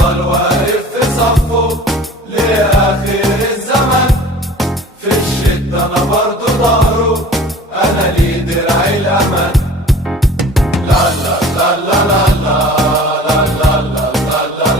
هفضل واقف في صفه لآخر الزمن، في الشدة أنا برضه ظهره.